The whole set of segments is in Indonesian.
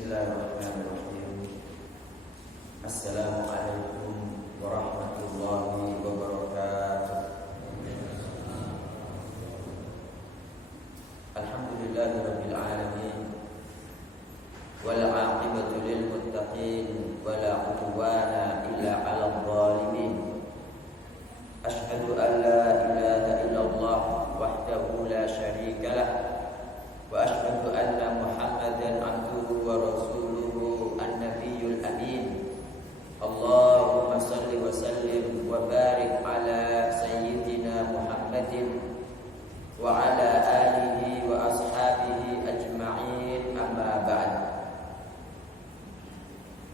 Bismillahirrahmanirrahim. Assalamualaikum warahmatullahi wabarakatuh. Alhamdulillahirabbil alamin. Wal 'aqibatu lil muttaqin wa la 'udwana illa 'alal zalimin. Asyhadu an la ilaha illallah wahdahu la syarika lah. Wa asyhadu anna Muhammadan abduhu wa rasuluhu an-nabiyyul amin. Allahumma shalli wa sallim wa barik ala sayyidina Muhammadin wa ala alihi wa ashabihi ajma'in, amma ba'd.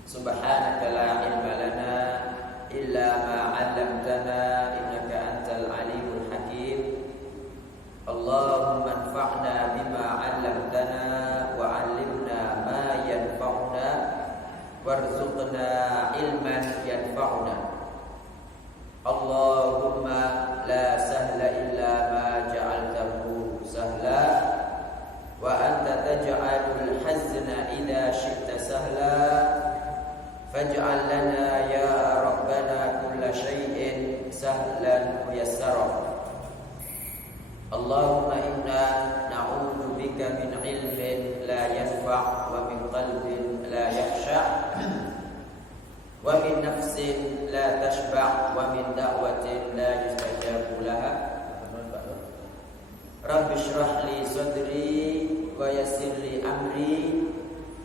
Subhanaka la ilma lana illa ma 'allamtana innaka antal alimul hakim. Allahumma anfa'na bima 'allamtana wa 'allimna ma yanfa'una warzuqna ilman yanfa'una. Allahumma la sahla illa ma ja'altahu sahla wa anta taj'alul hazna idza syi'ta sahla faj'al lana ya rabbana kulla syai'in sahlan muyassara. Allahumma inna na'udzu bika min ilmin la yanfa' wa min qalbin la yakhsha' wa min nafsin la tashba' wa min da'watin la yustajabu laha. Rabbi shrah li sadri wa yassir li amri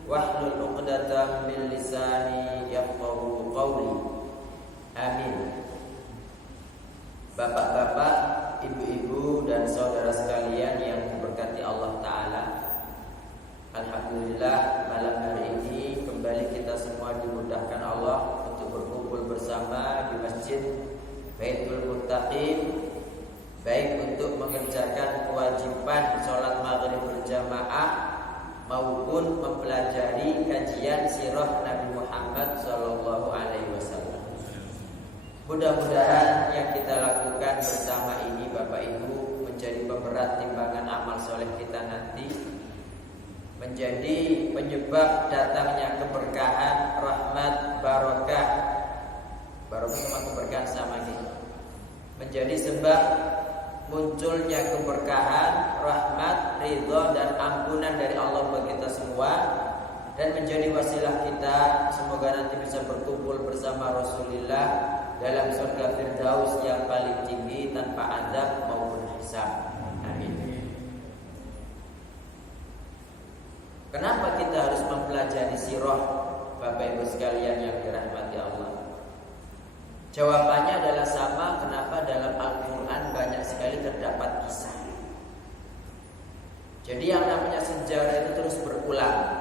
wahlul 'uqdatam min lisani yafqahu qawli. Amin. Bapak-bapak, ibu-ibu dan saudara sekalian yang diberkati Allah Ta'ala, alhamdulillah malam hari ini kembali kita semua dimudahkan Allah untuk berkumpul bersama di Masjid Baitul Muttaqin, baik untuk mengerjakan kewajiban sholat maghrib berjamaah maupun mempelajari kajian sirah Nabi Muhammad sallallahu alaihi wasallam. Mudah-mudahan yang kita lakukan bersama ini Bapak Ibu menjadi pemberat timbangan amal soleh kita nanti, menjadi penyebab datangnya keberkahan, rahmat, barokah. Barokah sama keberkahan sama ini. Menjadi sebab munculnya keberkahan, rahmat, ridho dan ampunan dari Allah bagi kita semua, dan menjadi wasilah kita semoga nanti bisa berkumpul bersama Rasulullah dalam surga Firdaus yang paling tinggi tanpa azab maupun hisab. Amin. Kenapa kita harus mempelajari sirah, Bapak Ibu sekalian yang dirahmati Allah? Jawabannya adalah sama. Kenapa dalam Al-Quran banyak sekali terdapat kisah. Jadi yang namanya sejarah itu terus berulang.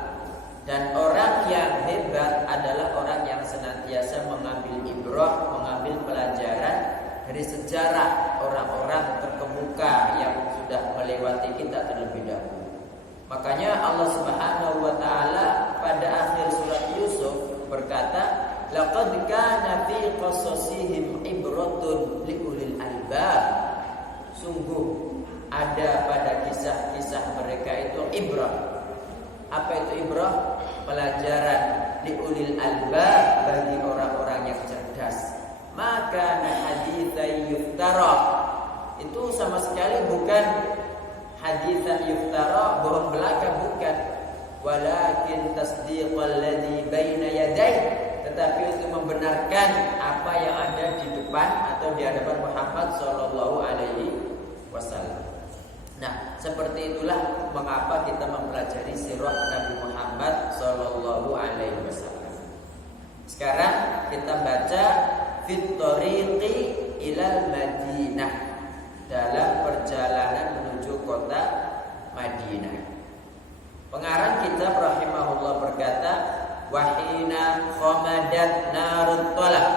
Dan orang yang hebat adalah orang yang senantiasa mengambil ibrah, mengambil pelajaran dari sejarah orang-orang terkemuka yang sudah melewati kita terlebih dahulu. Makanya Allah Subhanahu wa taala pada akhir surat Yusuf berkata, "Laqad kana fi qasasihim ibratun liulil albab." Sungguh ada pada kisah-kisah mereka itu ibrah. Apa itu ibrah? Pelajaran liulil albab, bagi orang-orang yang cerdas. Maka haditsan yuftara, itu sama sekali bukan haditsan yuftara, bohong belaka, bukan. Walakin tasdiqal ladzi baina yadayhi, tetapi itu membenarkan apa yang ada di depan atau di hadapan Muhammad sallallahu alaihi wasallam. Nah, seperti itulah mengapa kita mempelajari sirah Nabi Muhammad sallallahu alaihi wasallam. Sekarang kita baca fit thariqi ilal Madinah, dalam perjalanan menuju kota Madinah. Pengarang kitab rahimahullah berkata, wahina khamadat narut talab,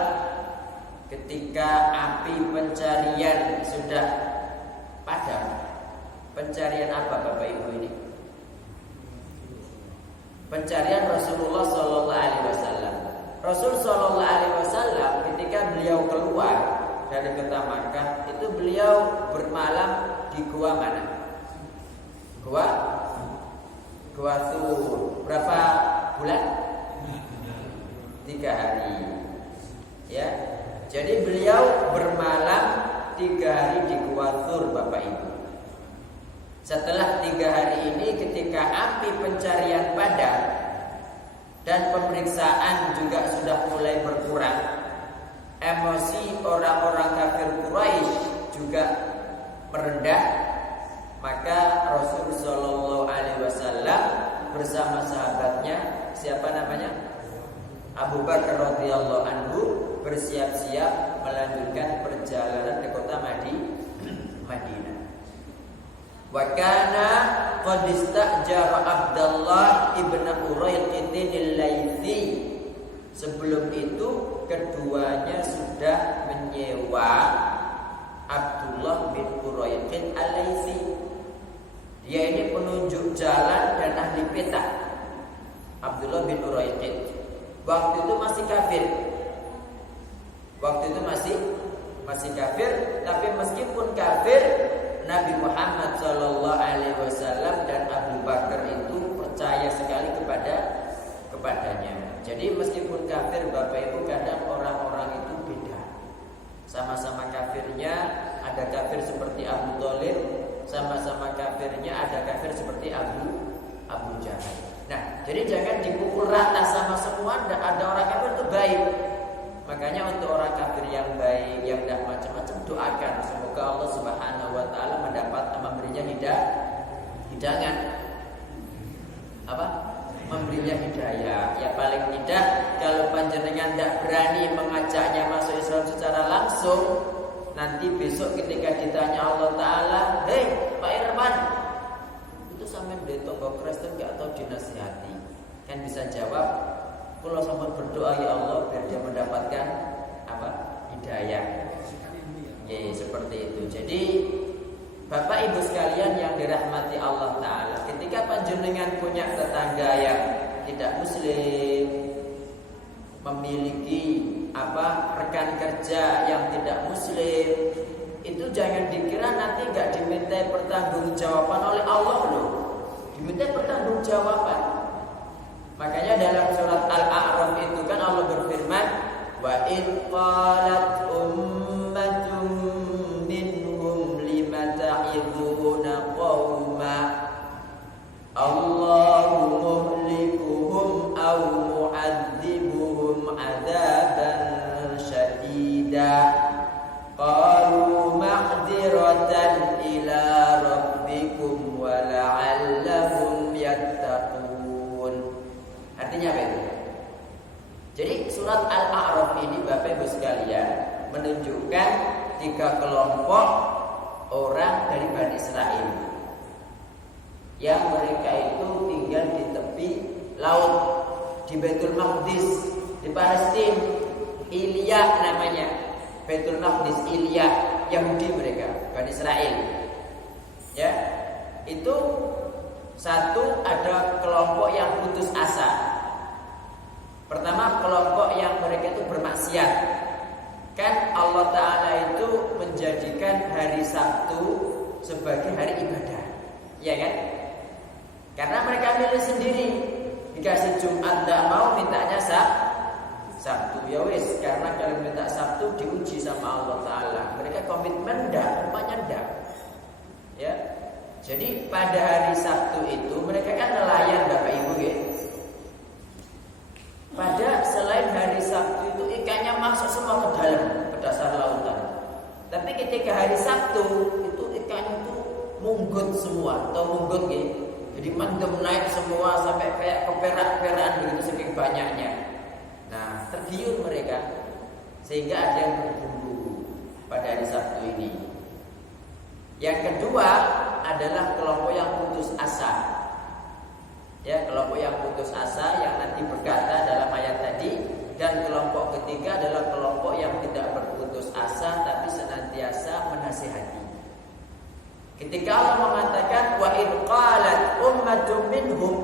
ketika api pencarian sudah padam. Pencarian apa Bapak Ibu ini? Pencarian Rasulullah sallallahu alaihi wasallam. Rasul sallallahu alaihi wasallam ketika beliau keluar dari kota Makkah itu beliau bermalam di gua mana? Gua Tur. Berapa bulan? 3 hari. Ya. Jadi beliau bermalam 3 hari di Gua Thur, Bapak Ibu. Setelah 3 hari ini, ketika api pencarian padam dan pemeriksaan juga sudah mulai berkurang, emosi orang-orang kafir Quraisy juga merendah, maka Rasul Shallallahu Alaihi Wasallam bersama sahabatnya, siapa namanya? Abu Bakar radhiyallahu anhu, bersiap-siap melanjutkan perjalanan ke kota Madinah. Wa kana qad istajara Abdullah ibn Urayqit al-Laitsi. Sebelum itu keduanya sudah menyewa Abdullah bin Urayqit al-Laitsi. Dia ini penunjuk jalan dan ahli peta. Abdullah bin Urayqit waktu itu masih kafir. Waktu itu masih kafir, tapi meskipun kafir, Nabi Muhammad Shallallahu Alaihi Wasallam dan Abu Bakar itu percaya sekali kepadanya. Jadi meskipun kafir, Bapak Ibu, kadang orang-orang itu beda. Sama-sama kafirnya, ada kafir seperti Abu Thalib, sama-sama kafirnya ada kafir seperti Abu Jahal. Nah, jadi jangan dipukul rata sama semua. Ada orang kafir itu baik. Makanya untuk orang kafir yang baik, yang tidak macam-macam, doakan semoga Allah Subhanahu Wa Taala memberinya hidangan. Memberinya hidayah. Ya paling tidak, kalau panjenengan tidak berani mengajaknya masuk Islam secara langsung, nanti besok ketika ditanya Allah Taala, hei Pak Irman, itu sampean dari toko Kristen gak atau dinasihati? Kan bisa jawab, kalau sampean berdoa ya Allah biar dia mendapatkan hidayah. Ya, seperti itu. Jadi Bapak Ibu sekalian yang dirahmati Allah Ta'ala, ketika panjenengan punya tetangga yang tidak muslim, memiliki rekan kerja yang tidak muslim, itu jangan dikira nanti gak dimintai pertanggungjawaban oleh Allah loh. Dimintai pertanggungjawaban. Makanya dalam surat Al-A'raf itu kan Allah berfirman, wa in qalat ummatun minhum lima ta'iduna qauma Allahu muhlikuhum aw mu'adzibuhum 'adzaban syadida qalu ma'dziratan ila rabbikum wa la'allahum yattaqun. Artinya apa itu? Jadi surat Al-A'raf ini Bapak Ibu sekalian menunjukkan 3 kelompok orang dari Bani Israel yang mereka itu tinggal di tepi laut, di Baitul Maqdis, di Palestina. Ilya namanya, Baitul Maqdis, Ilya, Yahudi mereka, Bani Israel. Ya, itu satu, ada kelompok yang putus asa. Pertama, kelompok yang mereka itu bermaksiat. Kan Allah Ta'ala itu menjadikan hari Sabtu sebagai hari ibadah, ya kan? Karena mereka milih sendiri. Dikasih Jumat tidak mau, mintanya Sabtu. Ya wis, karena kalau minta Sabtu diuji sama Allah Ta'ala. Mereka komitmen enggak, rupanya enggak. Ya. Jadi pada hari Sabtu itu mereka kan nelayan Bapak Ibu ya. Pada selain hari Sabtu itu ikannya masuk semua ke dalam, ke dasar lautan. Tapi ketika hari Sabtu itu ikannya itu munggut semua, atau munggut ya. Jadi mendem naik semua sampai kayak keperak-perakan begitu saking banyaknya. Nah, tergiur mereka sehingga ada yang berburu pada hari Sabtu ini. Yang kedua adalah kelompok yang putus asa. Ya, kelompok yang putus asa yang nanti berkata dalam ayat tadi. Dan kelompok ketiga adalah kelompok yang tidak berputus asa tapi senantiasa menasihati. Ketika Allah mengatakan wa in qalat ummatun minhum,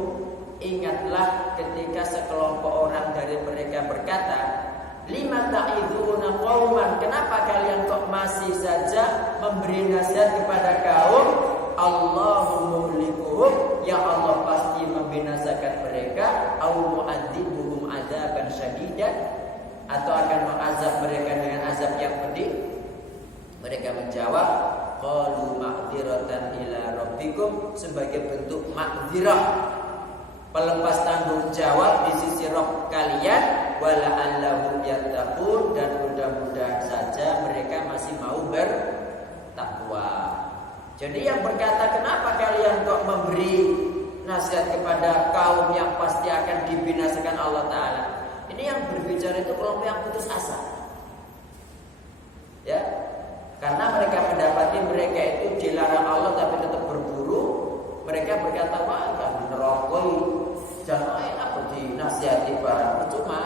ingatlah ketika sekelompok orang dari mereka berkata, lima ta'iduna qauman, kenapa kalian kok masih saja memberi nasihat kepada kaum Allahu muhlikuhum mu'adzibuhum, yang Allah pasti membinasakan mereka, au mu'adzibuhum adzaban syadidan, atau akan mengazab mereka dengan azab yang pedih. Mereka menjawab, qalu ma'dziratan ila rabbikum, sebagai bentuk ma'dzirah, pelepas tanggung jawab di sisi Rabb kalian, wala allahum yattaqun, dan mudah-mudahan saja mereka masih mau bertakwa. Jadi yang berkata, kenapa kalian kok memberi nasihat kepada kaum yang pasti akan dibinasakan Allah Ta'ala? Ini yang berbicara itu kelompok yang putus asa, ya, karena mereka mendapati mereka itu dilarang Allah tapi tetap berburu. Mereka berkata, wah kan nerokoi, jangan apa dinasihati barang percuma.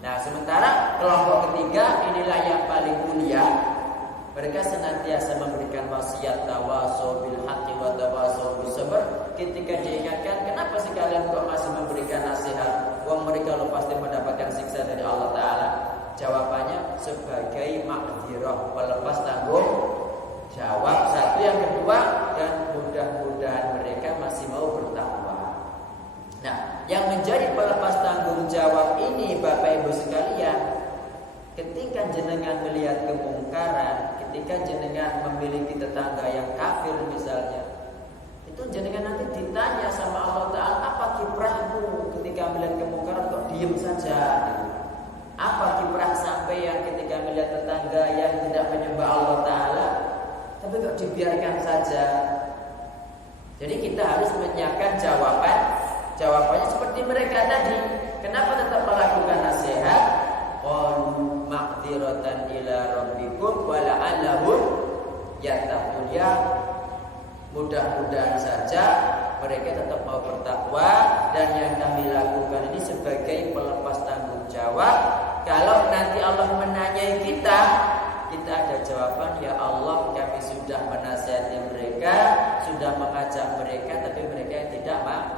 Nah, sementara kelompok ketiga inilah yang paling mulia. Mereka senantiasa memberikan wasiat tawasau bil haqqi wa tawasau bis sabr. Ketika diingatkan, kenapa sih kalian kok masih memberikan nasihat? Wong mereka lo pasti mendapatkan siksa dari Allah Ta'ala. Jawabannya sebagai ma'dzirah, pelepas tanggung jawab. Satu, yang kedua, dan mudah-mudahan mereka masih mau bertakwa. Nah, yang menjadi pelepas tanggung jawab ini, Bapak Ibu sekalian, ketika jenengan melihat kemungkaran, ketika jenengan memiliki tetangga yang kafir misalnya, itu jenengan nanti ditanya sama Allah Ta'ala, apa kiprahmu ketika melihat kemungkaran kok diem saja? Apa kiprah sampai yang ketika melihat tetangga yang tidak menyembah Allah Ta'ala tapi kok dibiarkan saja? Jadi kita harus menyiapkan jawabannya seperti mereka tadi. Kenapa tetap melakukan nasihat? Qalu ma'dziratan ila rabbikum wa la'allahum yattaqun, ya, mudah-mudahan saja mereka tetap mau bertakwa. Dan yang kami lakukan ini sebagai pelepas tanggung jawab. Kalau nanti Allah menanyai kita ada jawaban, ya Allah, kami sudah menasihati mereka, sudah mengajak mereka, tapi mereka tidak mau.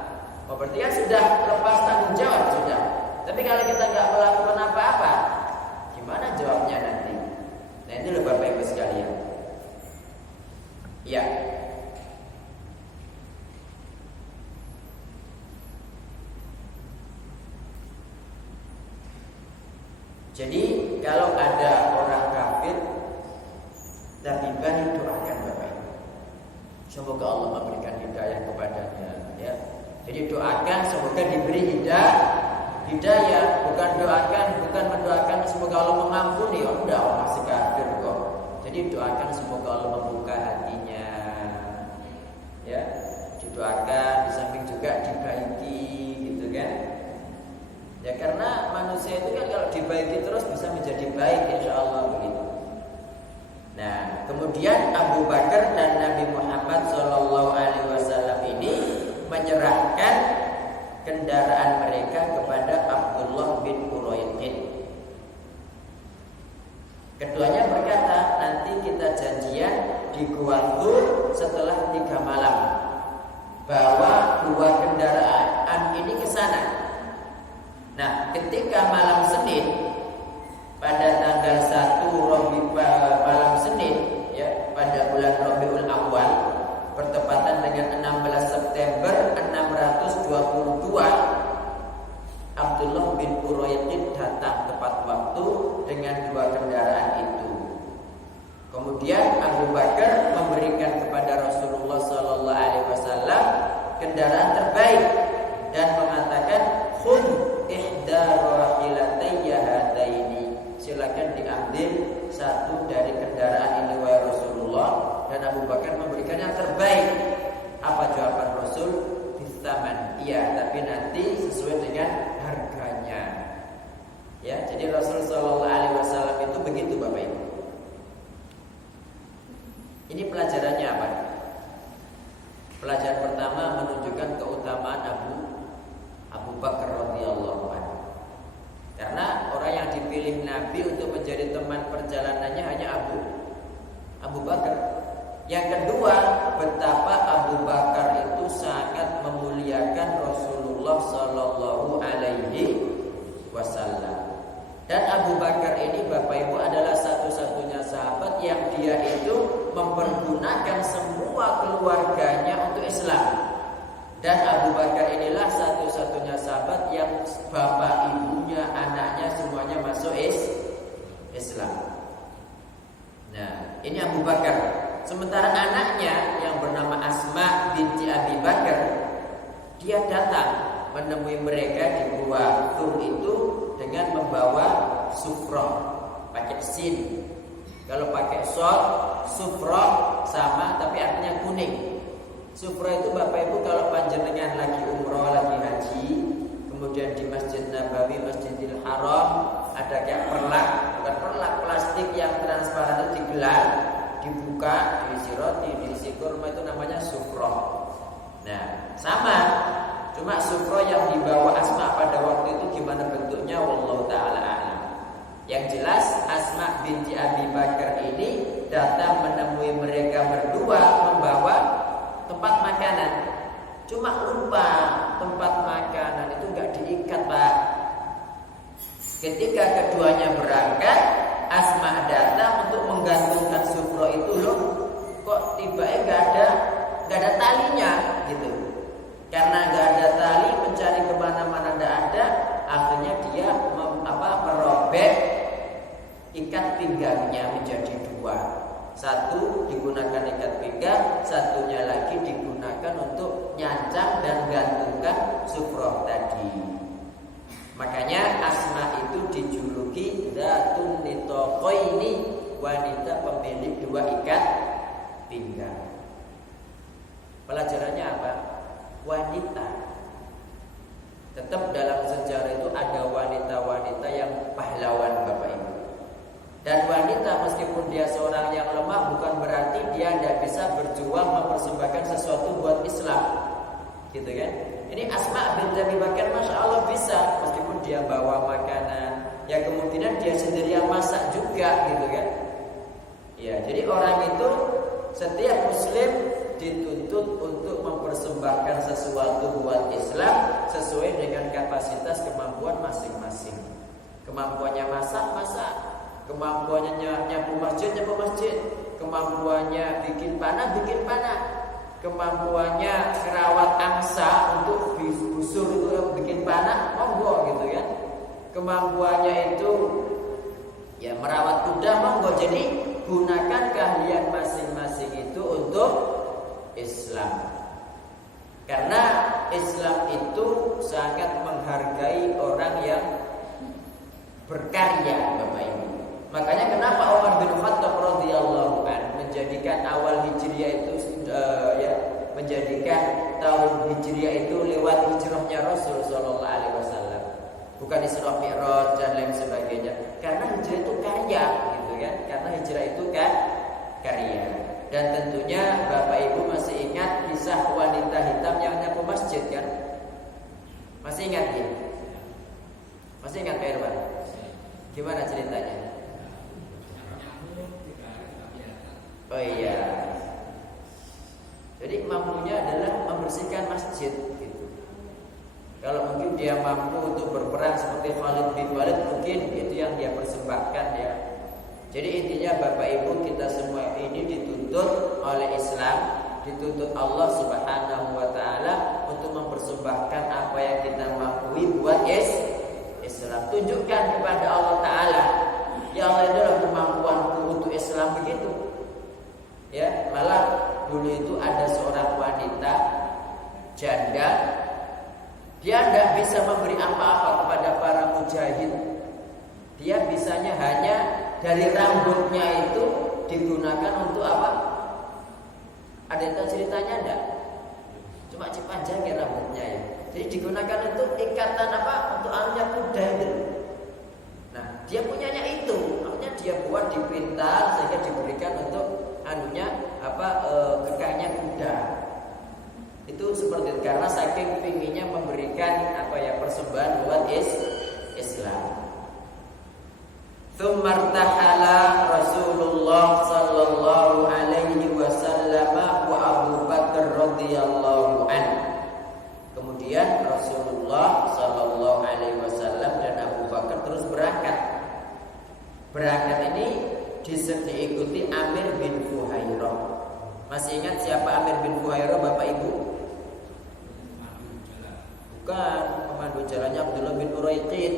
Berarti kan sudah lepas tanggung jawab sudah. Tapi kalau kita nggak melakukan apa-apa, gimana jawabnya nanti? Nah, itu loh Bapak Ibu sekalian. Ya. Jadi kalau ada orang kafir, lebih baik doakan Bapak Ibu. Semoga Allah memberikan hidayah kepadanya, ya. Jadi doakan semoga diberi hidayah, bukan mendoakan semoga Allah mengampuni. Oh, udah masih kafir kok. Jadi doakan semoga Allah membuka hatinya, ya. Didoakan, di samping juga dibaiki, gitu kan? Ya, karena manusia itu kan kalau dibaiki terus bisa menjadi baik, insya Allah begitu. Nah, kemudian Abu Bakar dan Nabi Muhammad SAW ini menyerahkan kendaraan mereka kepada Abdullah bin Uraiqin. Keduanya berkata, nanti kita janjian di Gua Tur setelah 3 malam, bawa 2 kendaraan ini ke sana. Nah, ketika malam Senin, pada tanggal 1 malam Senin, ya, pada bulan Rabiul Awal, bertepatan dengan 16 September 622, Abdullah bin Uraiqin datang tepat waktu dengan 2 kendaraan itu. Kemudian Abu Bakar memberikan kepada Rasulullah SAW kendaraan terbaik dan mengatakan, khudh ihda rahilatayya hadaini, silakan diambil satu dari kendaraan ini wahai Rasulullah. Dan Abu Bakar memberikan yang terbaik. Apa jawaban Rasul? Bitsaman, iya, tapi nanti sesuai dengan harganya. Ya, jadi Rasul SAW itu begitu Bapak Ibu. Ini pelajarannya apa? Pelajaran pertama menunjukkan keutamaan Abu Bakar radhiyallahu anhu. Karena orang yang dipilih Nabi untuk menjadi teman perjalanannya hanya Abu Bakar. Yang kedua, betapa Abu Bakar itu sangat memuliakan Rasulullah sallallahu alaihi wasallam. Dan Abu Bakar ini Bapak Ibu adalah satu-satunya sahabat yang dia itu mempergunakan semua keluarganya untuk Islam. Dan Abu Bakar inilah satu-satunya sahabat yang bapak, ibunya, anaknya semuanya masuk Islam. Nah, ini Abu Bakar. Sementara anaknya yang bernama Asma binti Abi Bakar, dia datang menemui mereka di gua Tur itu dengan membawa sufroh, pakai sin. Kalau pakai shod, sufroh sama tapi artinya kuning. Sufroh itu Bapak Ibu kalau panjenengan lagi umroh, lagi haji, kemudian di Masjid Nabawi, Masjidil Haram ada kayak perlak, bukan perlak, plastik yang transparan itu digelar, dibuka, diisi roti, diisi kurma, itu namanya sufroh. Nah, sama, cuma sufroh yang dibawa Asma pada waktu itu gimana bentuknya, wallahu ta'ala a'lam. Yang jelas Asma binti Abi Bakar ini datang menemui mereka berdua membawa tempat makanan. Cuma lupa tempat makanan itu nggak diikat, Pak. Ketika keduanya berangkat, Asma datang untuk menggantungkan sufroh itu, loh, kok tiba-tiba nggak ada talinya gitu. Karena nggak ada tali, mencari kemana-mana nggak ada, akhirnya dia merobek ikat pinggangnya menjadi dua. Satu digunakan ikat pinggang, satunya lagi digunakan untuk nyancang dan gantungkan sufroh tadi. Makanya Asma itu dijuluki Dzatun Nitaqaini, wanita pemilik dua ikat pinggang. Pelajarannya apa? Wanita. Tetap dalam sejarah itu ada wanita-wanita yang pahlawan, Bapak Ibu. Dan wanita meskipun dia seorang yang lemah bukan berarti dia tidak bisa berjuang mempersembahkan sesuatu buat Islam, gitu kan? Ini Asma binti Abi Bakar, masya Allah bisa, meskipun dia bawa makanan, ya kemungkinan dia sendiri yang masak juga, gitu kan? Ya, jadi orang itu setiap Muslim dituntut untuk mempersembahkan sesuatu buat Islam sesuai dengan kapasitas kemampuan masing-masing. Kemampuannya masak, kemampuannya nyapu masjid, kemampuannya bikin panah, kemampuannya merawat angsa untuk busur itu bikin panah, monggo gitu kan. Kemampuannya itu ya merawat kuda, monggo. Jadi gunakan keahlian masing-masing itu untuk Islam. Karena Islam itu sangat menghargai orang yang berkarya, Bapak Ibu. Makanya kenapa Umar bin Khattab radhiyallahu anhu menjadikan awal Hijriah itu menjadikan tahun Hijriah itu lewat hijrahnya Rasul sallallahu alaihi wasallam. Bukan Isra Mi'raj dan lain sebagainya. Karena hijrah itu karya, gitu kan? Karena hijrah itu kan karya. Dan tentunya Bapak Ibu masih ingat kisah wanita hitam yang nyapu masjid kan? Masih ingat ya? Masih ingat Pak Irwan? Gimana ceritanya? Oh iya. Jadi mampunya adalah membersihkan masjid gitu. Kalau mungkin dia mampu untuk berperan seperti Khalid bin Walid, mungkin itu yang dia persembahkan ya. Jadi intinya Bapak Ibu, kita semua ini dituntut oleh Islam, dituntut Allah Subhanahu wa taala untuk mempersembahkan apa yang kita mampu buat Islam. Tunjukkan kepada Allah taala, ya Allah, inilah kemampuanku untuk Islam, begitu. Ya, malah dulu itu ada seorang wanita janda, dia tidak bisa memberi apa-apa kepada para mujahid. Dia bisanya hanya dari rambutnya itu digunakan untuk apa? Ada yang ceritanya enggak? Cuma dipanjangin rambutnya ya. Jadi digunakan untuk ikatan apa? Untuk anunya kuda itu. Nah, dia punyanya itu, makanya dia buat dipintal sehingga diberikan untuk anunya kekangnya kuda. Itu seperti itu karena saking pinginnya memberikan persembahan buat Islam. Tsummartahala Rasulullah sallallahu alaihi wasallam wa Abu Bakar radhiyallahu anhu. Kemudian Rasulullah sallallahu alaihi wasallam dan Abu Bakar terus berangkat. Berangkat ini diikuti Amir bin Fuhairah. Masih ingat siapa Amir bin Fuhairah, Bapak Ibu? Bukan, pemandu jalannya Abdullah bin Uraiqid.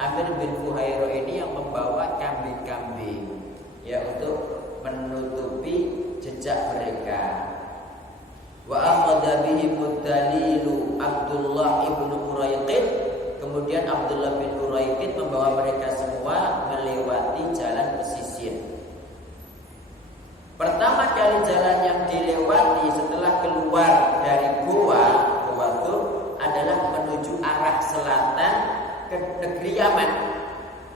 Amir bin Fuhairah ini yang membawa kambing-kambing ya untuk menutupi jejak mereka. Wa akhadha bihi mudalilu Abdullah ibn Uraiqid. Kemudian Abdullah bin Uraiqid membawa mereka semua melewati jalan pesisir. Pertama kali jalan yang dilewati setelah keluar dari goa itu adalah menuju arah selatan ke negeri Yaman.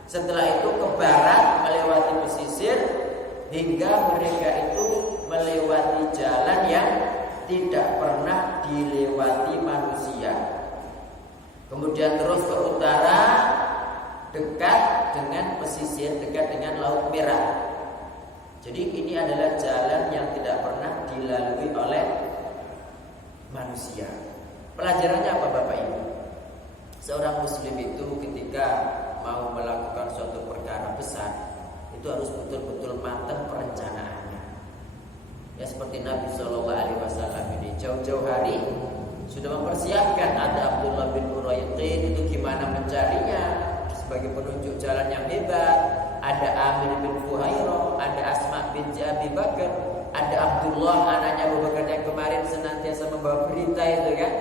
Setelah itu ke barat melewati pesisir hingga mereka itu melewati jalan yang tidak pernah dilewati manusia. Kemudian terus ke utara dekat dengan pesisir, dekat dengan Laut Merah. Jadi ini adalah jalan yang tidak pernah dilalui oleh manusia. Pelajarannya apa Bapak Ibu? Seorang muslim itu ketika mau melakukan suatu perkara besar, itu harus betul-betul matang perencanaannya. Ya seperti Nabi SAW ini jauh-jauh hari sudah mempersiapkan. Ada Abdullah bin Uraiqid, itu gimana mencarinya sebagai penunjuk jalan yang hebat. Ada Amir bin Fuhairah, ada Asma binti Abi Bakar, ada Abdullah anaknya Abu Bakar yang kemarin senantiasa membawa berita itu kan.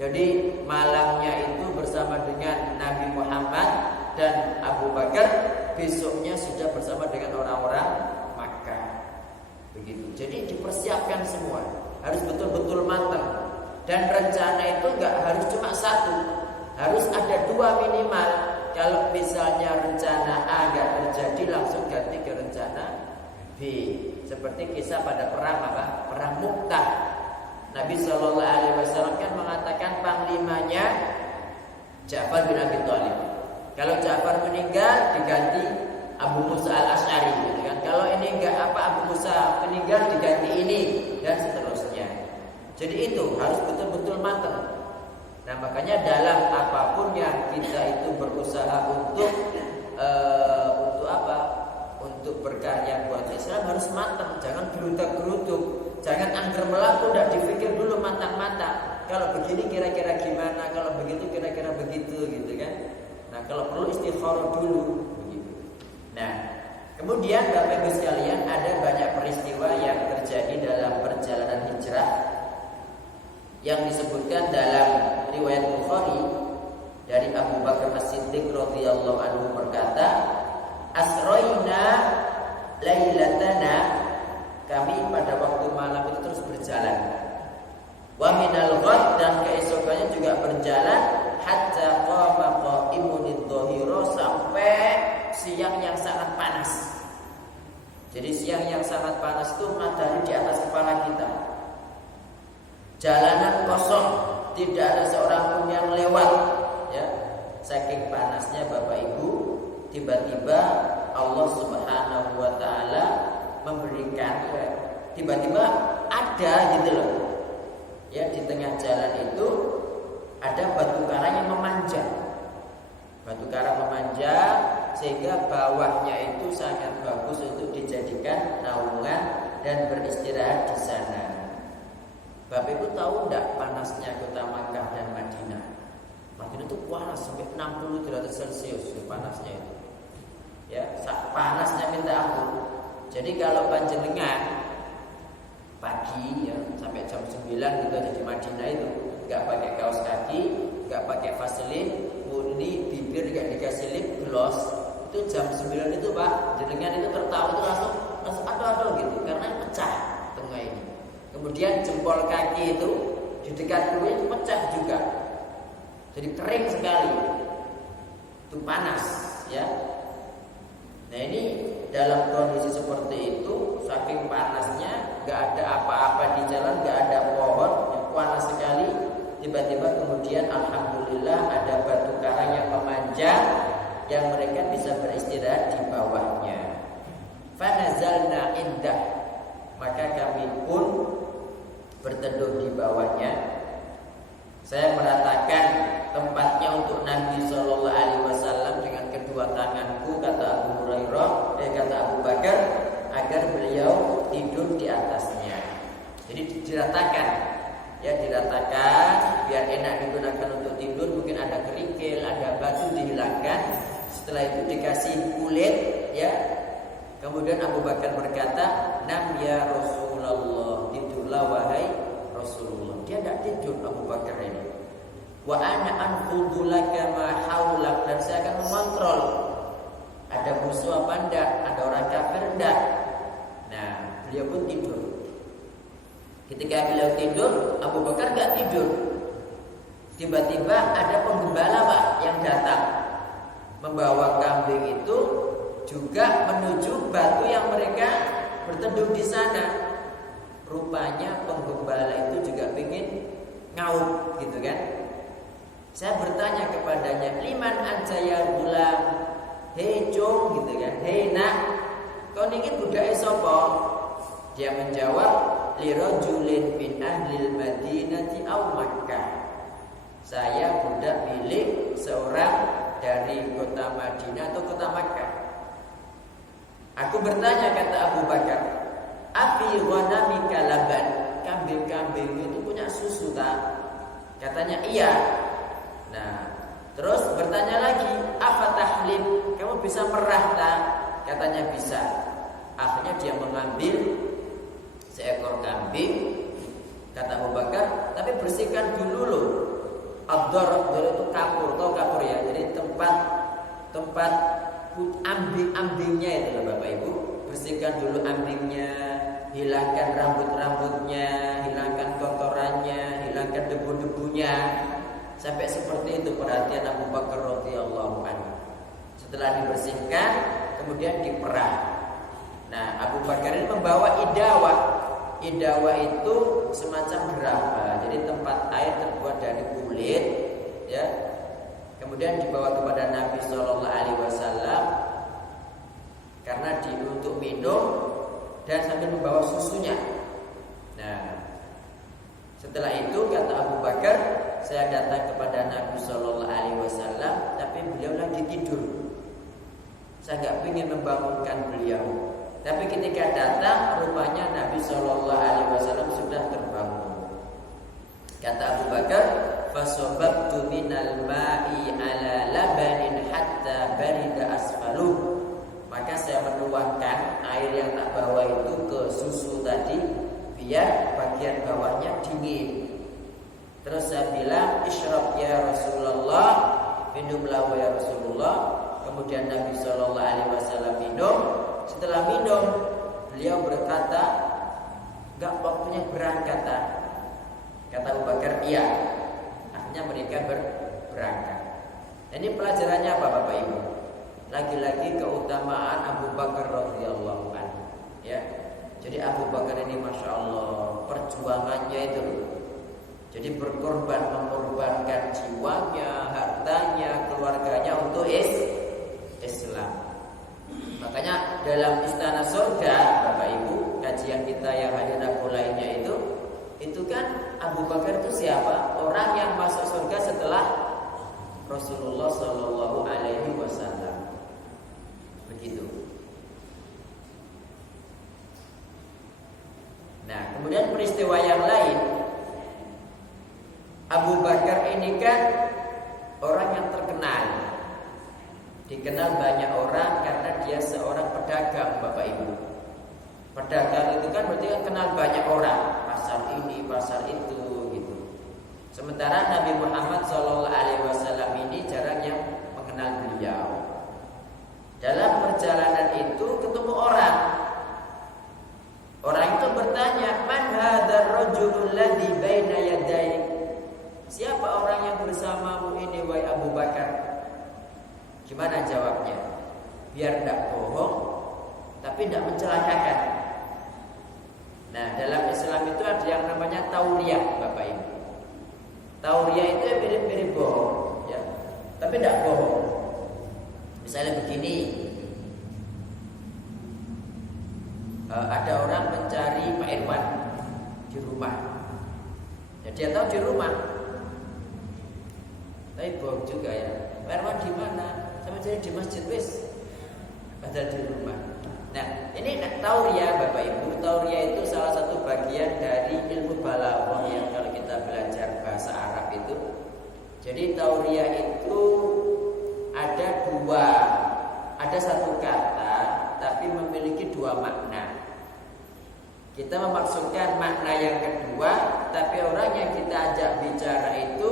Jadi malamnya itu bersama dengan Nabi Muhammad dan Abu Bakar, besoknya sudah bersama dengan orang-orang Makkah. Begitu. Jadi dipersiapkan semua, harus betul-betul matang. Dan rencana itu enggak harus cuma satu, harus ada dua minimal. Kalau misalnya rencana A enggak terjadi, langsung ganti ke rencana B. Seperti kisah pada perang apa? Perang Mu'tah. Nabi SAW kan mengatakan panglimanya Ja'far bin Abi Thalib. Kalau Ja'far meninggal diganti Abu Musa al-Asy'ari gitu kan. Kalau ini enggak Abu Musa meninggal diganti ini dan seterusnya. Jadi itu harus betul-betul matang. Nah makanya dalam apapun yang kita itu berusaha untuk apa? Untuk berkarya buat Islam harus matang, jangan gerutak-gerutuk, jangan angger melaku, tidak dipikir dulu matang-matang. Kalau begini kira-kira gimana, kalau begitu kira-kira begitu, gitu kan? Nah kalau perlu istikharah dulu, begitu. Nah kemudian Bapak Ibu sekalian, ada banyak peristiwa yang terjadi dalam perjalanan hijrah yang disebutkan dalam riwayat Bukhari dari Abu Bakar As-Siddiq radhiyallahu anhu berkata, asroina lailatana, kami pada waktu malam itu terus berjalan. Wa minal ghad, dan keesokannya juga berjalan, hatta qama qaimun adh-dhahira, sampai siang yang sangat panas. Jadi siang yang sangat panas itu matahari di atas kepala kita. Jalanan kosong, tidak ada seorang pun yang lewat, ya. Saking panasnya Bapak Ibu, tiba-tiba Allah Subhanahu wa taala memberikan, ya, tiba-tiba ada gitu loh. Ya, di tengah jalan itu ada batu karang yang memanjang. Batu karang memanjang sehingga bawahnya itu sangat bagus untuk dijadikan naungan dan beristirahat di sana. Bapak Ibu tahu enggak panasnya kota Makkah dan Madinah? Madinah itu panas sampai 60 derajat Celcius panasnya itu. Ya, panasnya minta ampun. Jadi kalau panjenengan pagi ya sampai jam 9 gitu aja di Madinah itu enggak pakai kaos kaki, enggak pakai vaselin, murni bibir enggak dikasih lip gloss, itu jam 9 itu Pak, jenengan itu tertawa itu langsung aduh gitu karena pecah tengah ini. Kemudian jempol kaki itu di dekat kulit pecah juga. Jadi kering sekali. Itu panas, ya. Nah ini dalam kondisi seperti itu, saking panasnya, nggak ada apa-apa di jalan, nggak ada pohon, panas sekali. Tiba-tiba kemudian alhamdulillah ada batu karang yang memanjang, yang mereka bisa beristirahat di bawahnya. Fanazalna indah, maka kami pun berteduh di bawahnya. Saya meratakan tempatnya untuk Nabi Shallallahu Alaihi Wasallam dengan kedua tanganku, kata Abu Hurairah, kata Abu Bakar, agar beliau tidur di atasnya. Jadi diratakan, ya diratakan biar enak digunakan untuk tidur, mungkin ada kerikil, ada batu, dihilangkan. Setelah itu dikasih kulit, ya. Kemudian Abu Bakar berkata, "Nam ya Rasulullah, tidurlah wahai Rasulullah." Dia tidak tidur Abu Bakar ini. Wa ana anqudu laka ma haulak, dan saya akan mengontrol ada musuh apa enggak, ada orang kafir enggak. Nah, beliau pun tidur. Ketika beliau tidur, Abu Bakar enggak tidur. Tiba-tiba ada penggembala Pak yang datang membawa kambing itu juga menuju batu yang mereka berteduh di sana. Rupanya penggembala itu juga ingin ngauk gitu kan. Saya bertanya kepadanya, "Liman anta ya gulam?" "Hei cung," gitu kan. "Hei nak, kau niki budake sapa?" Dia menjawab, "Li rajulin min ahlil Madinati aw Makkah." Saya budak milik seorang dari kota Madinah atau kota Makkah. Aku bertanya, kata Abu Bakar, "Afi ghanamika laban?" Kambing-kambing itu punya susu tak? Katanya iya. Nah, terus bertanya lagi, "Afa tahlib? Kamu bisa merah tak?" Katanya bisa. Akhirnya dia mengambil seekor kambing. Kata Abu Bakar, "Tapi bersihkan dulu loh. Ad-dar itu kapur, tahu kapur ya? Jadi tempat ambing-ambingnya itu loh Bapak Ibu. Bersihkan dulu ambingnya, hilangkan rambut-rambutnya, hilangkan kotorannya, hilangkan debu-debunya." Sampai seperti itu perhatian Abu Bakar radhiyallahu anhu. Setelah dibersihkan, kemudian diperah. Nah, Abu Bakar ini membawa idawah. Idawah itu semacam gerabah. Jadi tempat air terbuat dari kulit, ya. Kemudian dibawa kepada Nabi Shallallahu Alaihi Wasallam karena untuk minum dan sambil membawa susunya. Nah, setelah itu kata Abu Bakar, saya datang kepada Nabi Shallallahu Alaihi Wasallam, tapi beliau lagi tidur. Saya nggak ingin membangunkan beliau. Tapi ketika datang, rupanya Nabi Shallallahu Alaihi Wasallam sudah terbangun. Kata Abu Bakar, "Fasobabtu minal ma'i ala labanin hatta barida asfaluh." Maka saya menuangkan air yang tak bawa itu ke susu tadi, biar bagian bawahnya dingin. Terus saya bilang, "Isyrab ya Rasulullah," minumlah ya Rasulullah. Kemudian Nabi Shallallahu Alaihi Wasallam minum. Setelah minum, beliau berkata, "Gak waktunya berangkat." Kata Abu Bakar, "Iya." Akhirnya mereka berangkat. Ini pelajarannya apa Bapak Ibu? Lagi-lagi keutamaan Abu Bakar radhiyallahu anhu. Ya, jadi Abu Bakar ini masya Allah perjuangannya itu. Jadi berkorban, mengorbankan jiwanya, hartanya, keluarganya untuk Islam. Makanya dalam istana surga, Bapak Ibu, kajian kita yang hadir aku lainnya itu kan Abu Bakar itu siapa? Orang yang masuk surga setelah Rasulullah Shallallahu Alaihi Wasallam. Begitu. Nah, kemudian peristiwa yang lain, Abu Bakar ini kan orang yang terkenal. Dikenal banyak orang karena dia seorang pedagang, Bapak Ibu. Pedagang itu kan berarti kan kenal banyak orang, pasar ini, pasar itu, gitu. Sementara Nabi Muhammad SAW ini jarang yang mengenal beliau. Dalam perjalanan itu ketemu orang. Orang itu bertanya, "Man hadzal rajulul ladzi baina yadayk?" Siapa orang yang bersamamu ini wahai Abu Bakar? Gimana jawabnya? Biar tidak bohong, tapi tidak mencelakakan. Nah, dalam Islam itu ada yang namanya tauriyah, Bapak Ibu. Tauriyah itu mirip-mirip bohong, ya, tapi tidak bohong. Misalnya begini, ada orang mencari Pak Irwan di rumah. Ya, dia tahu di rumah, tapi bohong juga ya. Pak Irwan di mana? Sama jadi di masjid wis, padahal di rumah. Nah, ini tauriyah Bapak Ibu. Tauriyah itu salah satu bagian dari ilmu balaghah yang kalau kita belajar bahasa Arab Arab itu. Jadi tauriah itu ada satu kata tapi memiliki dua makna. Kita memaksudkan makna yang kedua, tapi orang yang kita ajak bicara itu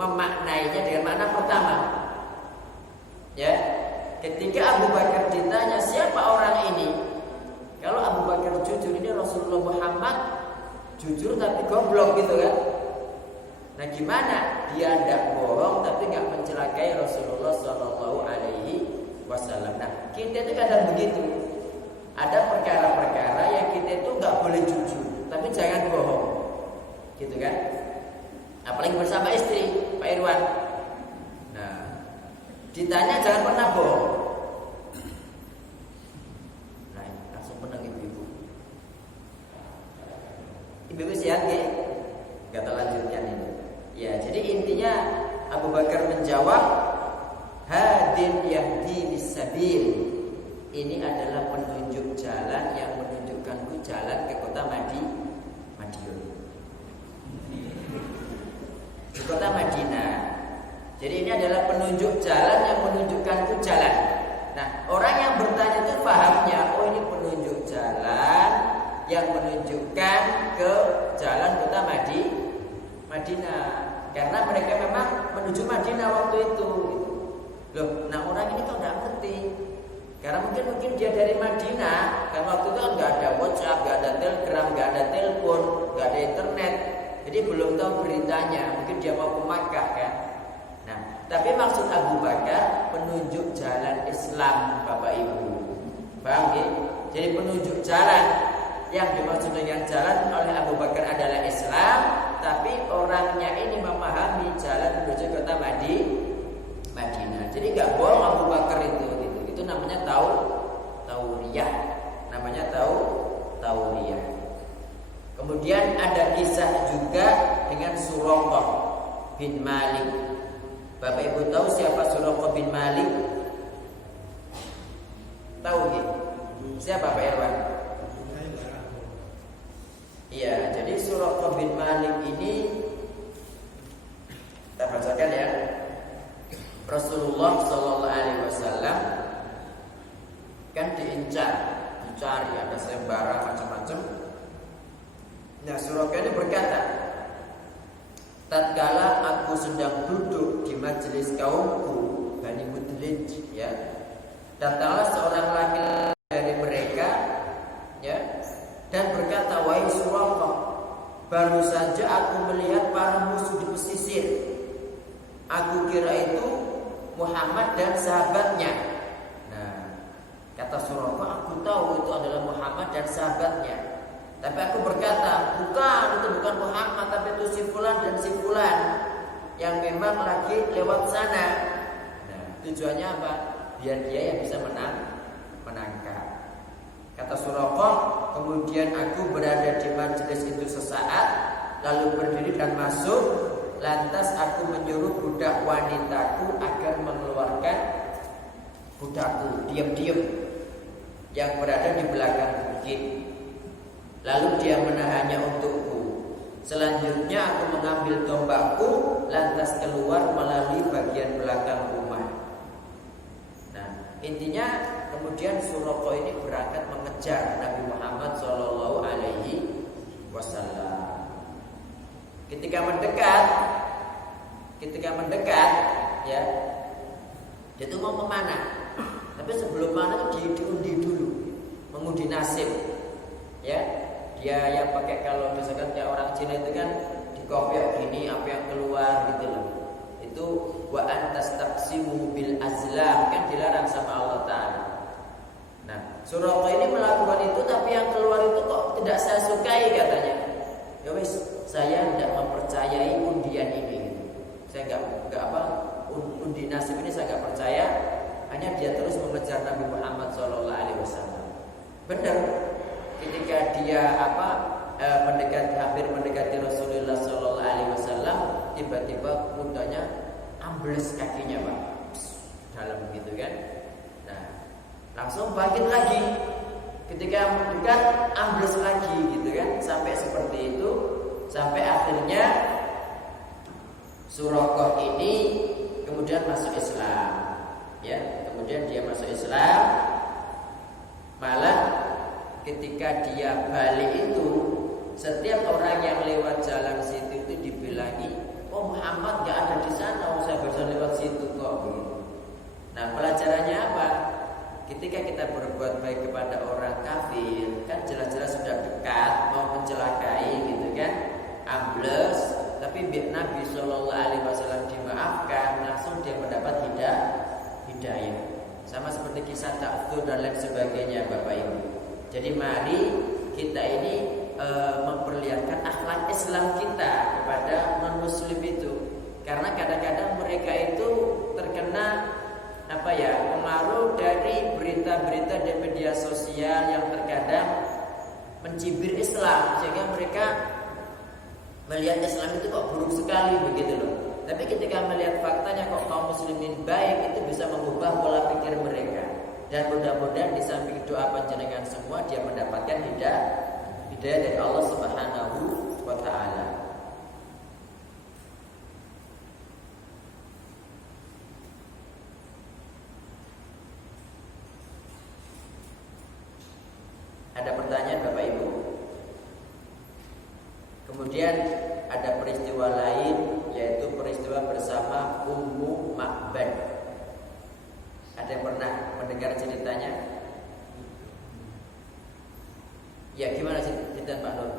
memaknainya dengan makna pertama. Ya, ketika Abu Bakar ditanya siapa orang ini, kalau Abu Bakar jujur, ini Rasulullah Muhammad jujur tapi goblok gitu kan. Nah gimana? Dia tidak bohong tapi nggak mencelakai Rasulullah Shallallahu Alaihi Wasallam. Nah kita itu kadang begitu. Ada perkara-perkara yang kita itu nggak boleh jujur, tapi jangan bohong, gitu kan? Apalagi bersama istri, Pak Irwan. Nah, ditanya jangan pernah bohong. Nah, langsung menang ibu-ibu. Ibu-ibu sehat nggih? Kata lanjutnya ini. Ya, jadi intinya Abu Bakar menjawab, hadin yahdi bisabil. Ini adalah penunjuk jalan yang menunjukkanku jalan ke kota Madiun. Di kota Madinah. Jadi ini adalah penunjuk jalan yang menunjukkanku jalan. Nah, orang yang bertanya itu pahamnya, oh ini penunjuk jalan yang menunjukkan ke jalan kota Madinah. Karena mereka memang menuju Madinah waktu itu. Loh, nah orang ini kok nggak ngerti. Karena mungkin dia dari Madinah. Karena waktu itu kan nggak ada WhatsApp, nggak ada Telegram, nggak ada telepon, nggak ada internet. Jadi belum tahu beritanya. Mungkin dia mau ke Makkah kan. Nah, tapi maksud Abu Bakar penunjuk jalan Islam, Bapak Ibu. Paham ya? Jadi penunjuk jalan yang dimaksud dengan jalan oleh Abu Bakar adalah Islam, tapi orangnya ini memahami jalan menuju kota Madinah. Jadi nggak bohong Abu Bakar itu namanya tauriyah. Namanya tauriyah. Kemudian ada kisah juga dengan Suraqah bin Malik. Bapak Ibu tahu siapa Suraqah bin Malik? Tahu gitu? Siapa Pak Irwan? Iya, jadi Suraqah bin Malik ini kita bacakan ya. Rasulullah Sallallahu Alaihi Wasallam kan dicari ada sayembara macam-macam. Nah, Suraqah ini berkata, tatkala aku sedang duduk di majelis kaumku Bani Mudlij, ya, datanglah seorang laki-laki dari mereka, ya, dan berkata, wahai Suraqah, baru saja aku melihat para musuh di pesisir. Aku kira itu Muhammad dan sahabatnya. Kata Suraqah, aku tahu itu adalah Muhammad dan sahabatnya. Tapi aku berkata, itu bukan Muhammad, tapi itu si fulan dan si fulan yang memang lagi lewat sana. Nah, tujuannya apa? Biar dia yang bisa menangkap. Kata Suraqah, kemudian aku berada di majelis itu sesaat, lalu berdiri dan masuk. Lantas aku menyuruh budak wanitaku agar mengeluarkan budakku diam-diam yang berada di belakang bukit. Lalu dia menahannya untukku. Selanjutnya aku mengambil tombakku, lantas keluar melalui bagian belakang rumah. Nah, intinya kemudian Suraqah ini berangkat mengejar Nabi Muhammad Shallallahu Alaihi Wasallam. Ketika mendekat, ya, dia itu mau memanah. Tapi sebelum mana itu diundi dulu, mengundi nasib, ya. Dia yang pakai, kalau misalkan kayak orang Cina itu kan dikopiok gini apa yang keluar gitu loh. Itu wa antas taqsimu bil azlam, kan dilarang sama Allah Taala. Nah, Suraqah ini melakukan itu, tapi yang keluar itu kok tidak saya sukai katanya. Ya wis, saya tidak mempercayai undian ini. Saya enggak undi nasib ini saya enggak percaya. Hanya dia terus mengejar Nabi Muhammad Shallallahu Alaihi Wasallam. Benar, ketika dia hampir mendekati Rasulullah Shallallahu Alaihi Wasallam, tiba-tiba kudanya ambles kakinya, Pak, dalam gitu kan. Nah, langsung bangkit lagi. Ketika mendekat ambles lagi gitu kan, sampai seperti itu, sampai akhirnya Suraqah ini kemudian masuk Islam, ya, kemudian dia masuk Islam. Malah ketika dia balik itu, setiap orang yang lewat jalan situ itu dibilangi, oh Muhammad gak ada di sana, oh saya baru lewat situ kok. Nah, pelajarannya apa? Ketika kita berbuat baik kepada orang kafir, kan jelas-jelas sudah dekat mau mencelakai gitu kan, ambles, tapi Nabi Shallallahu Alaihi Wasallam dimaafkan, langsung dia mendapat hidayah. Sama seperti kisah Ta'fur dan lain sebagainya, Bapak Ibu. Jadi mari kita ini memperlihatkan akhlak Islam kita kepada non-Muslim itu, karena kadang-kadang mereka itu terkena pengaruh dari berita-berita di media sosial yang terkadang mencibir Islam, sehingga mereka melihat Islam itu kok buruk sekali begitu loh. Tapi ketika melihat faktanya kok kaum muslimin baik, itu bisa mengubah pola pikir mereka. Dan mudah-mudahan di samping doa panjenengan semua, dia mendapatkan hidayah dari Allah Subhanahu wa taala. Ada pertanyaan Bapak Ibu? Kemudian ada peristiwa lain, yaitu peristiwa bersama Ummu Ma'bad. Ada yang pernah mendengar ceritanya? Ya, gimana cerita Pak Nur?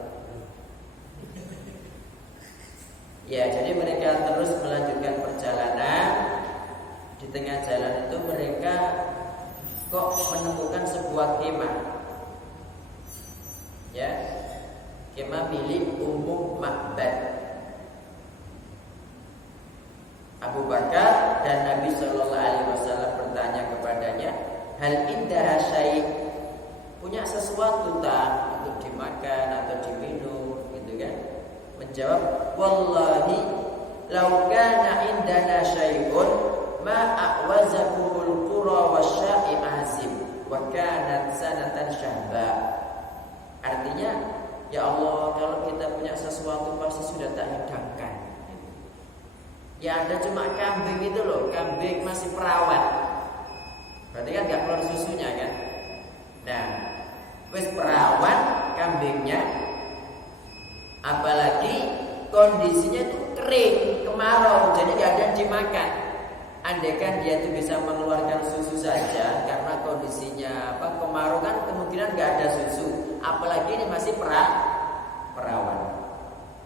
Ya, jadi mereka terus melanjutkan perjalanan. Di tengah jalan itu mereka kok menemukan sebuah kemah. Ya, kemah milik Ummu Ma'bad. Abu Bakar dan Nabi Shallallahu Alaihi Wasallam bertanya kepadanya, hal indaha syai', punya sesuatu tak untuk dimakan atau diminum, gitu kan? Menjawab, wallahi law kana indana syai'un ma a'wazakumul qura wasya'i azim wa kanat sanatan syahba. Artinya, ya Allah, kalau kita punya sesuatu pasti sudah tak hidangkan. Ya ada cuma kambing itu loh, kambing masih perawan. Berarti kan gak keluar susunya kan? Nah, wis perawan kambingnya, apalagi kondisinya itu kering, kemarau, jadi gak ada yang dimakan. Andaikan dia itu bisa mengeluarkan susu saja, karena kondisinya kemarau kan kemungkinan gak ada susu. Apalagi ini masih perawan.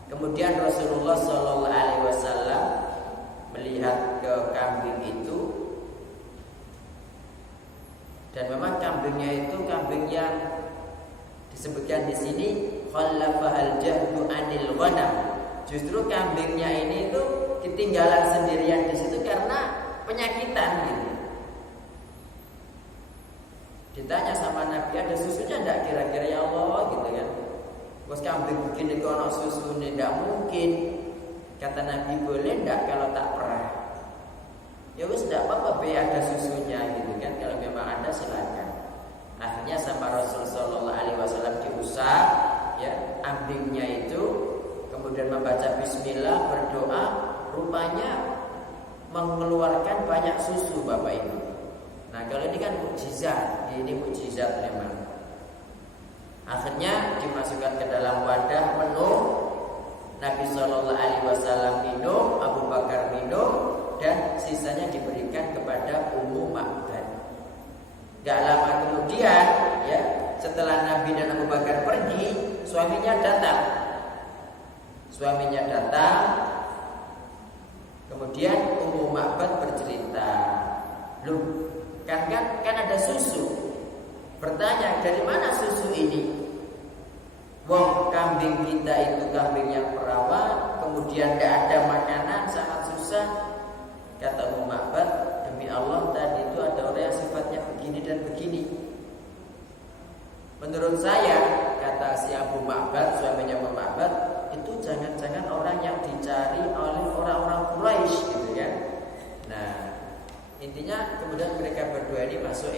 Kemudian Rasulullah Shallallahu Alaihi Wasallam melihat ke kambing itu, dan memang kambingnya itu kambing yang disebutkan di sini khallafahal jahdu anil ghanam. Justru kambingnya ini itu ketinggalan sendirian di situ karena penyakitan gitu. Ditanya sama Nabi, ada susunya enggak kira-kira ya Allah gitu kan. Bos kambing begini kok ono susunya, enggak mungkin. Kata Nabi, boleh enggak kalau tak perah? Ya wis enggak apa-apa, be ada susunya gitu kan. Kalau memang ada silakan. Akhirnya sama Rasul sallallahu alaihi wasallam diusap ya ambingnya itu, kemudian membaca bismillah, berdoa, rupanya mengeluarkan banyak susu Bapak Ibu. Nah, kalau ini kan mukjizat, ini mukjizat memang. Akhirnya dimasukkan ke dalam wadah penuh, Nabi Shallallahu Alaihi Wasallam minum, Abu Bakar minum, dan sisanya diberikan kepada Ummu Ma'bad. Gak lama kemudian, ya, setelah Nabi dan Abu Bakar pergi, suaminya datang. Kemudian Ummu Ma'bad bercerita, loh, kan ada susu. Bertanya, dari mana susu ini? Wong kambing kita itu kambing yang perawan, kemudian tidak ada makanan, sangat susah. Kata Ummu Ma'bad, demi Allah tadi itu ada orang yang sifatnya begini dan begini. Menurut saya, kata si Abu Ma'bad, suaminya Ummu Ma'bad, itu jangan-jangan orang yang dicari oleh orang-orang Quraisy gitu ya. Nah, intinya kemudian mereka berdua ini masuk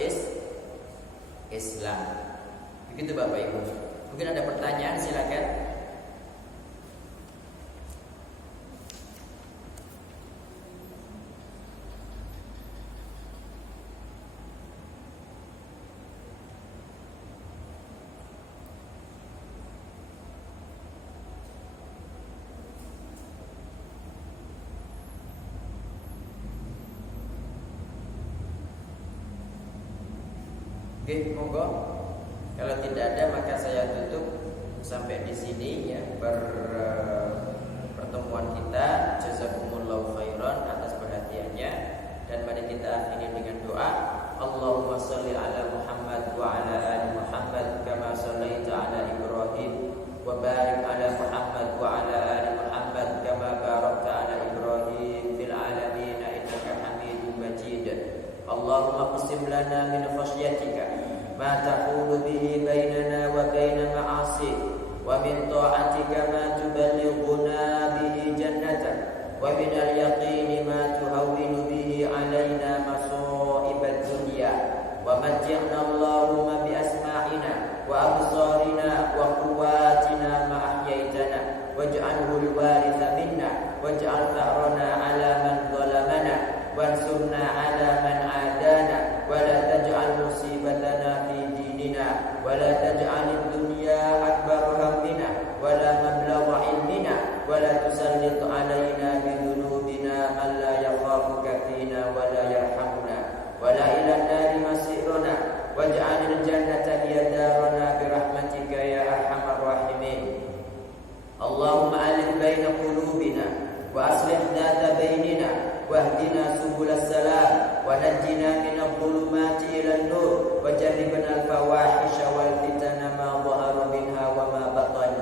Islam. Begitu Bapak Ibu. Mungkin ada pertanyaan, silakan. Oke, monggo. Kalau tidak ada maka saya tutup sampai di sini ya pertemuan kita. Jazakumullahu khairan atas perhatiannya, dan mari kita akhiri dengan doa. Allahumma shalli ala Muhammad wa ala ali Muhammad kama shallaita ala Ibrahim wa barik ala Muhammad wa ala ali Muhammad kama barakta ala Ibrahim fil alamin innaka Hamidum Majid. Allahumma qsim lana min khashyatika ma taqulu bihi bainana wa baina ma'asik, wa min ta'atika ma tuballighuna bihi jannatak, wa min al-yaqini ma tuhawwinu bihi alaina masa'ibad dunya, wa matji'na Allahumma bi asma'ina wa absarina wa quwwatina ma ahyaitana, waj'alhu al-waritha minna waj'al tha'rana 'ala man zalamana wansurna 'ala man 'adana wa la taj'al musibatana fi dinina wa la taj'al ad-dunya akbar hammina wa la mablagha ilmina wa la tusallit 'alaina bi dhunubina man la yakhafuka fina wa la yarhamuna wa la ila an-nari masiruna waj'al al-jannata hiya darana bi rahmatika ya arhamar rahimin. Allahumma alif baina qulubina wa aslih dhata bainina واهدنا سبل السلام ونجنا من الظلمات إلى النور وجنبنا الفواحش والفتن ما ظهر منها وما بطن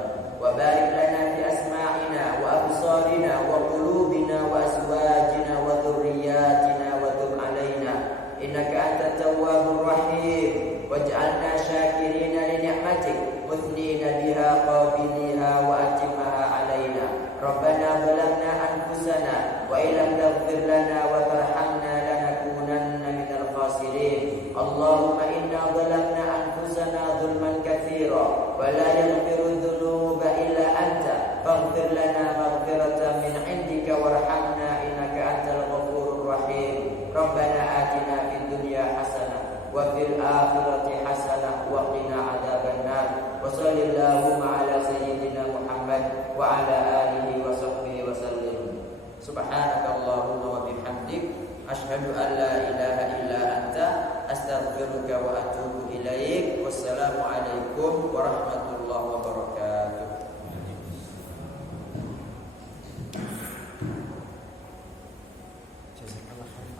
وبارك لنا في أسماعنا وأبصارنا وقلوبنا وأزواجنا وذرياتنا وتب علينا إنك أنت التواب الرحيم واجعلنا شاكرين لنعمتك مثنين بها قابليها وأتمها علينا. ربنا ظلمنا أنفسنا وإن لم تغفر لنا وترحمنا لنكونن من الخاسرين. اللهم إنا ظلمنا أنفسنا ظلما كثيرا ولا يغفر الذنوب إلا أنت فاغفر لنا مغفرة من عندك وارحمنا إنك أنت الغفور الرحيم. ربنا آتنا في الدنيا حسنة وفي الآخرة حسنة وقنا عذاب النار. وصل اللهم على سيدنا محمد وعلى آله وصحبه وسلم. سبحانك اللهم وبحمدك أشهد أن لا إله إلا أنت أستغفرك وأتوب إليك. والسلام عليكم ورحمة الله وبركاته. جزاك الله خير.